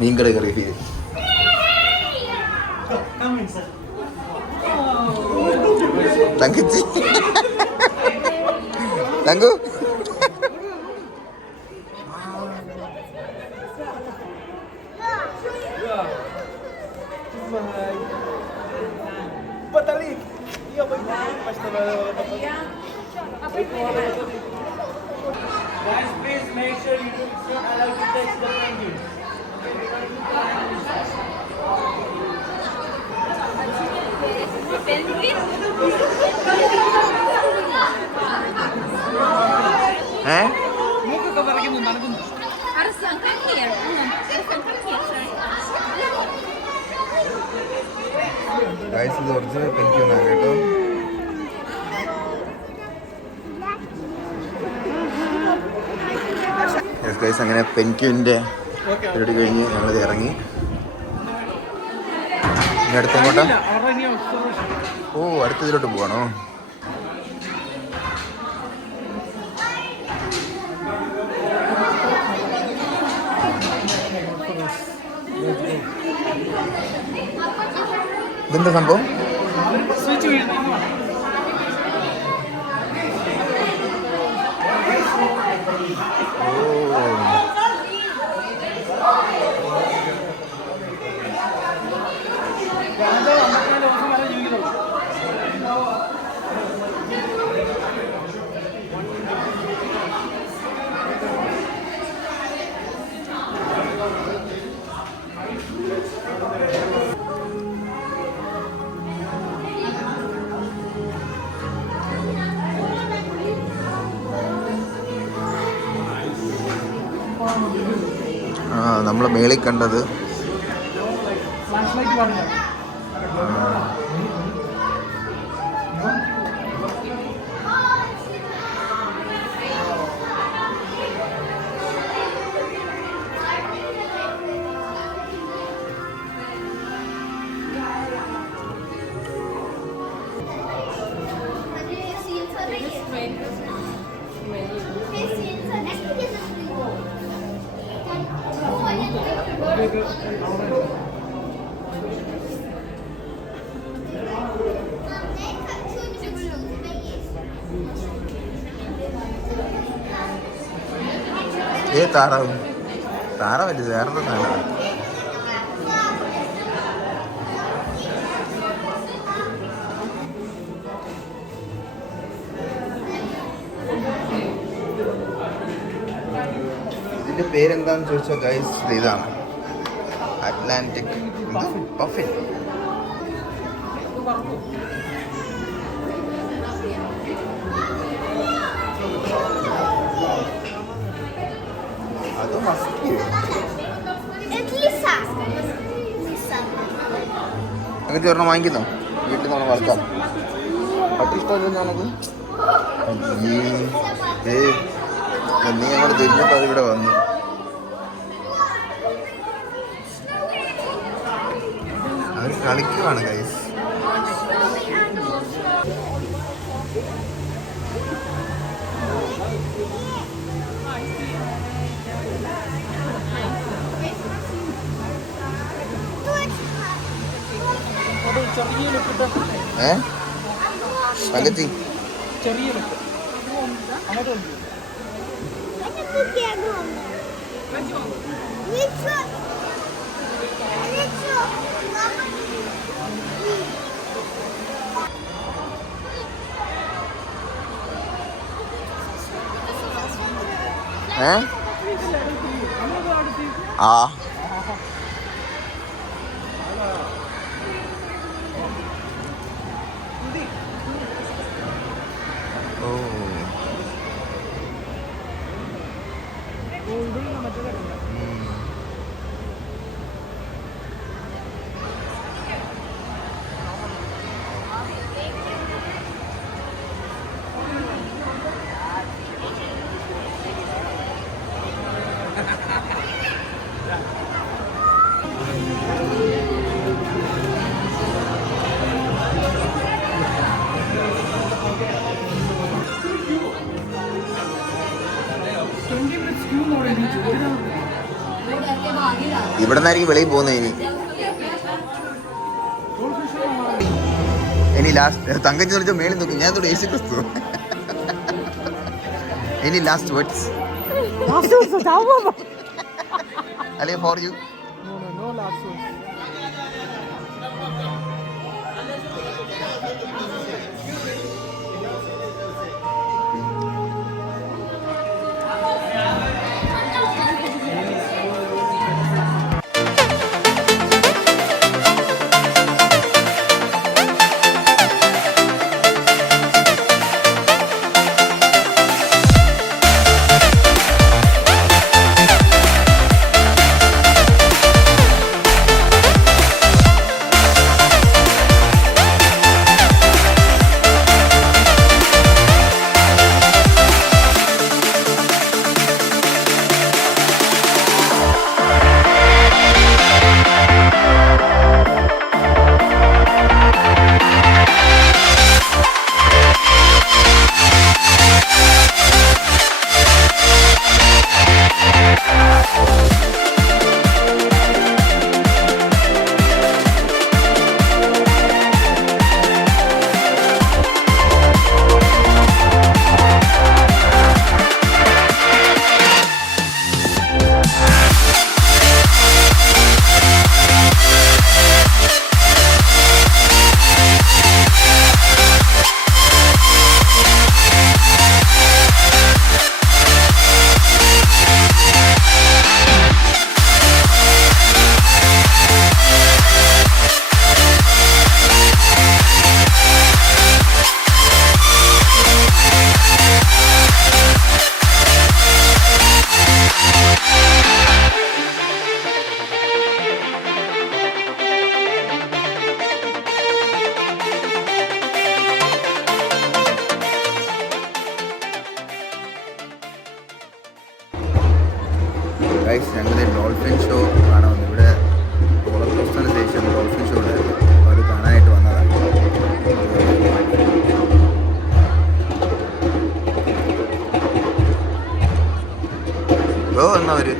മീൻകട കറി തങ്കച്ചി തങ്കു Guys, please make sure you don't allow to touch the penguin. Guys, ഇത് ഒറിജിനൽ പെൻക്യൂൺ ആണ് കേട്ടോ. ഗൈസ് അങ്ങനെ പെൻക്യൂൻ്റെ പരിപാടി കഴിഞ്ഞ് ഞങ്ങൾ ഇറങ്ങി. ഇനി അടുത്തങ്ങോട്ടാ? ഓ, അടുത്തതിലോട്ട് പോവാണോ? ഇതെന്താ സംഭവം? നമ്മൾ മേളിൽ കണ്ടത് താറാവ് താറാവല്ലേ, വേറെന്താ സാധനം? ഇതിന്റെ പേരെന്താന്ന് ചോദിച്ചാൽ ഗൈസ് ഇതാണ് അറ്റ്ലാന്റിക് പഫിൻ. അത് മസ്കി അങ്ങനത്തെ ഒരെണ്ണം വാങ്ങിക്കുന്നോ? വീട്ടിൽ നിന്ന് വളർത്താം. പട്ടി ഇഷ്ടമല്ലോ നമുക്ക്. നീ അങ്ങോട്ട് തിരിഞ്ഞപ്പോൾ അതിവിടെ വന്നു. അവർ കളിക്കുവാണ് ഗൈസ്. പകത്തി ചെറിയ ഏ ആ ഓ ഇവിടെ നിന്നായിരിക്കും വെളിയിൽ പോകുന്നത് ഇനി ലാസ്റ്റ് തങ്കച്ചി വിളിച്ച മേളിൽ നോക്കും ഞാൻ തൊട്ട് യേശു ക്രിസ്തു ഇനി ലാസ്റ്റ് വേർഡ്സ് അല്ലെങ്കിൽ ഫോർ യു ഗൈസ് ഞങ്ങൾ ഡോൾഫിൻ ഷോ കാണാൻ വന്നു. ഇവിടെ റോളർ കോസ്റ്ററിന് ശേഷം ഡോൾഫിൻ ഷോ ഉണ്ടായിരുന്നു. അപ്പോൾ അത് കാണാനായിട്ട് വന്നതാണ്. ഓ എന്നവര്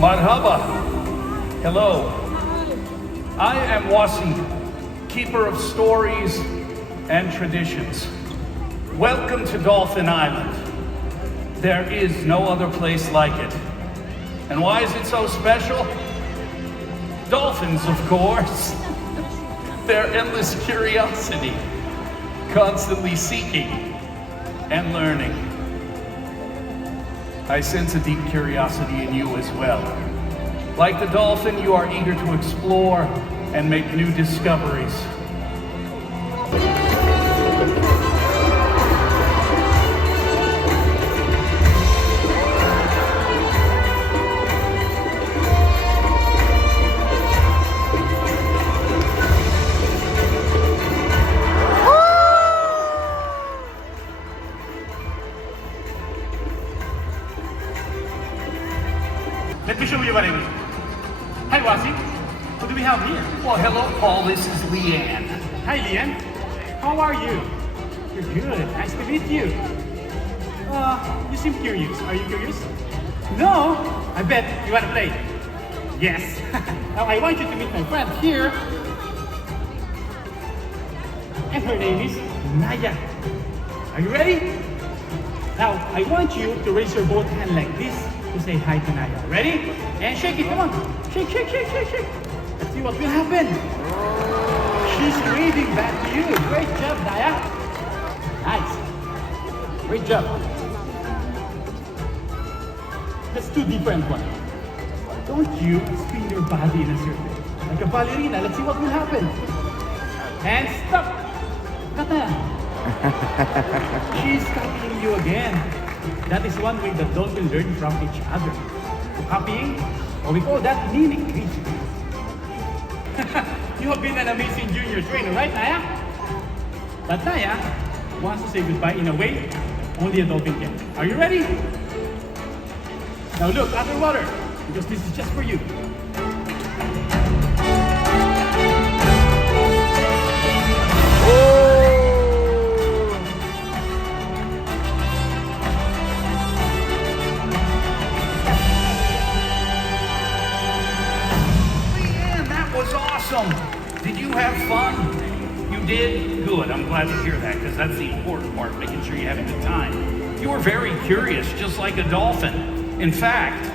Marhaba. Hello. I am Wasi, keeper of stories and traditions. Welcome to Dolphin Island. There is no other place like it. And why is it so special? Dolphins, of course. Their endless curiosity, constantly seeking and learning. I sense a deep curiosity in you as well. Like the dolphin, you are eager to explore and make new discoveries. Let me show you what I mean. Hi, Wasi. What do we have here? Well, hello, Paul. This is Leanne. Hi, Lian. How are you? You're good. Nice to meet you. You seem curious. Are you curious? No? I bet you want to play. Yes. Now, I want you to meet my friend here. And her name is Naya. Are you ready? Now, I want you to raise your both hand like this to say hi to Naya. Ready? And shake it, come on. Shake, shake, shake, shake, shake. Let's see what will happen. She's waving back to you. Great job, Naya. Nice. Great job. Let's do different one. Don't you spin your body in a circle. Like a ballerina. Let's see what will happen. And stop. Kata. She's copying you again. That is one way that dolphins learn from each other. So copying, or we call that mimicry. You have been an amazing junior trainer, right, Naya? But Naya wants to say goodbye in a way only a dolphin can. Are you ready? Now look, underwater, because this is just for you. Did you have fun? You did? Good. I'm glad to hear that because that's the important part, making sure you have a good time. You were very curious, just like a dolphin. In fact,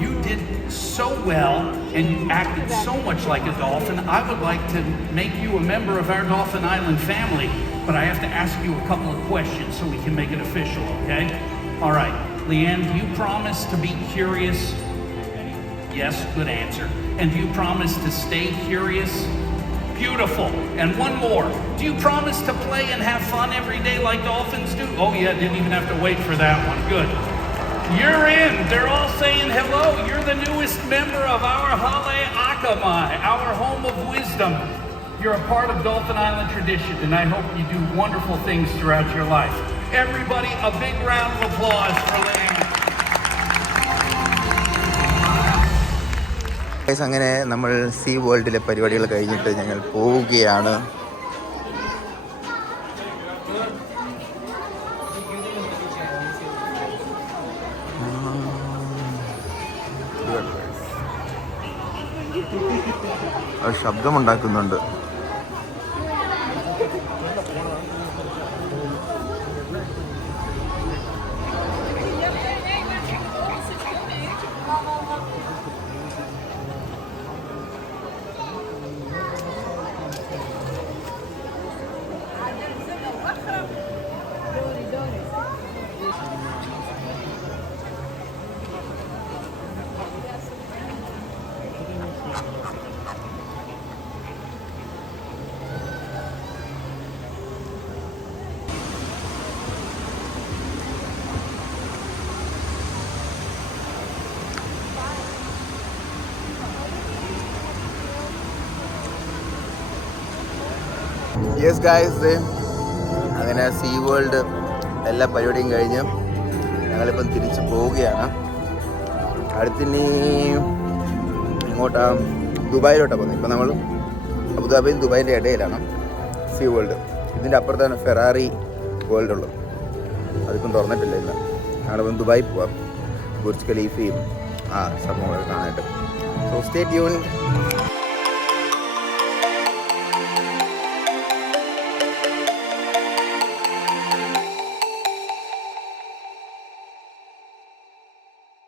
you did so well and you acted so much like a dolphin. I would like to make you a member of our Dolphin Island family, but I have to ask you a couple of questions so we can make it official, okay? All right. Leanne, do you promise to be curious? Yes, good answer. And do you promise to stay curious? Beautiful. And one more. Do you promise to play and have fun every day like dolphins do? Oh yeah, didn't even have to wait for that one. Good. You're in. They're all saying hello. You're the newest member of our Hale Akamai, our home of wisdom. You're a part of Dolphin Island tradition, and I hope you do wonderful things throughout your life. Everybody, a big round of applause for Leanne. അങ്ങനെ നമ്മൾ see വേൾഡിലെ പരിപാടികൾ കഴിഞ്ഞിട്ട് ഞങ്ങൾ പോവുകയാണ്. ശബ്ദമുണ്ടാക്കുന്നുണ്ട്. Yes guys, അങ്ങനെ see world എല്ലാ പരിപാടിയും കഴിഞ്ഞ് ഞങ്ങളിപ്പം തിരിച്ച് പോവുകയാണ്. അടുത്തിനി ഇങ്ങോട്ടാണ്, ദുബായിലോട്ടാണ് പോകുന്നത്. ഇപ്പം നമ്മൾ അബുദാബിയും ദുബായിൻ്റെ ഇടയിലാണ് സീ വേൾഡ്. ഇതിൻ്റെ അപ്പുറത്താണ് ഫെറാറി വേൾഡ് ഉള്ളത്. അതിപ്പം തുറന്നിട്ടില്ല ഇന്ന്. ഞങ്ങളിപ്പം ദുബായി പോവാം. ബുർജ് ഖലീഫയും സംഭവങ്ങൾ കാണാനായിട്ട്. So stay tuned.